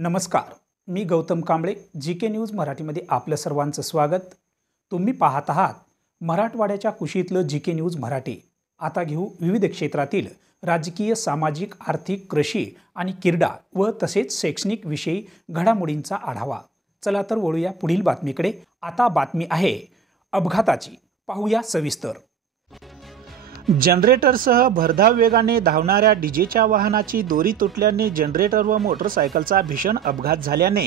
नमस्कार, मी Gautam Kamble. GK news मराठीमध्ये आपलं सर्वांचं स्वागत. तुम्ही पाहत आहात मराठवाड्याच्या कुशीतलं जीके न्यूज मराठी. आता घेऊ विविध क्षेत्रातील राजकीय, सामाजिक, आर्थिक, कृषी आणि क्रीडा व तसेच शैक्षणिक विषयी घडामोडींचा आढावा. चला तर वळूया पुढील बातमीकडे. आता बातमी आहे अपघाताची. पाहूया सविस्तर. जनरेटरसह भरधाव वेगाने धावणाऱ्या डीजेच्या वाहनाची दोरी तुटल्याने जनरेटर व मोटरसायकलचा भीषण अपघात झाल्याने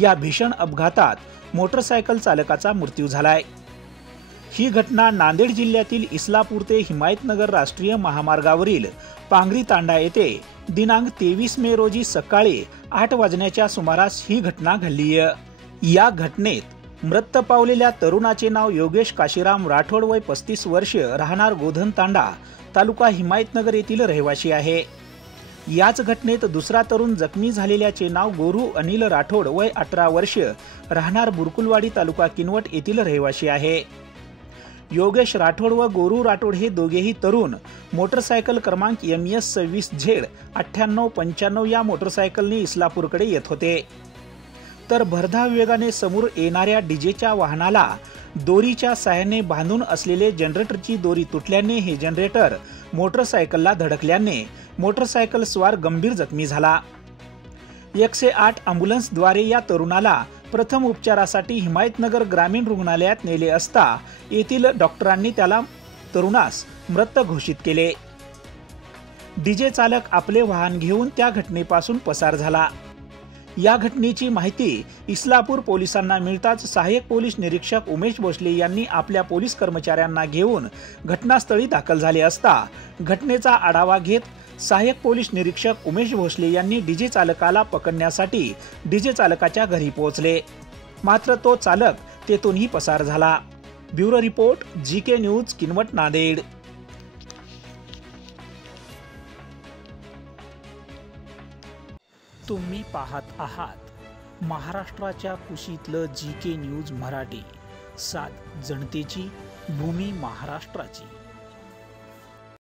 या भीषण अपघातात मोटरसायकल चालकाचा मृत्यू झालाय. ही घटना नांदेड जिल्ह्यातील इस्लापूर ते हिमायतनगर राष्ट्रीय महामार्गावरील पांगरी तांडा येथे दिनांक 23 मे रोजी सकाळी 8 वाजण्याच्या सुमारास ही घटना घडली. या घटनेत मृत पावलेल्या तरुणाचे नाव योगेश काशीराम राठोड, वय 35 वर्ष, राहणार गोधन तांडा, तालुका हिमायतनगर येथील रहिवासी आहे. याच घटनेत दुसरा तरुण जखमी झालेल्याचे नाव गोरू अनिल राठोड, वय 18 वर्ष, राहणार बुरकुलवाडी, तालुका किनवट येथील रहिवासी आहे. योगेश राठोड व गोरू राठोड हे दोघेही तरुण मोटरसायकल क्रमांक MS 26Z 9895 या मोटरसायकलने इस्लापूरकडे येत होते. तर भरधाव वेगाने समोर येणाऱ्या डीजेच्या वाहनाला दोरीच्या साहाय्याने बांधून असलेले जनरेटरची दोरी तुटल्याने हे जनरेटर मोटरसायकलला धडकल्याने मोटरसायकल स्वार गंभीर जखमी झाला. 108 अँब्युलन्सद्वारे या तरुणाला प्रथम उपचारासाठी हिमायतनगर ग्रामीण रुग्णालयात नेले असता येथील डॉक्टरांनी तरुणास मृत घोषित केले. डीजे चालक आपले वाहन घेऊन त्या घटनेपासून पसार झाला. या घटनेची माहिती इस्लापूर पोलिसांना मिळताच सहाय्यक पोलीस निरीक्षक उमेश भोसले यांनी आपल्या पोलीस कर्मचाऱ्यांना घेऊन घटनास्थळी दाखल झाले असता घटनेचा आढावा घेत सहाय्यक पोलीस निरीक्षक उमेश भोसले यांनी डीजे चालकाला पकडण्यासाठी डीजे चालकाच्या घरी पोहोचले. मात्र तो चालक तेथूनही पसार झाला. Bureau report, GK news, Kinwat, Nanded. तुम्ही पाहत आहात महाराष्ट्राच्या कुशीतलं जीके न्यूज मराठी. सात जनतेची, भूमी महाराष्ट्राची.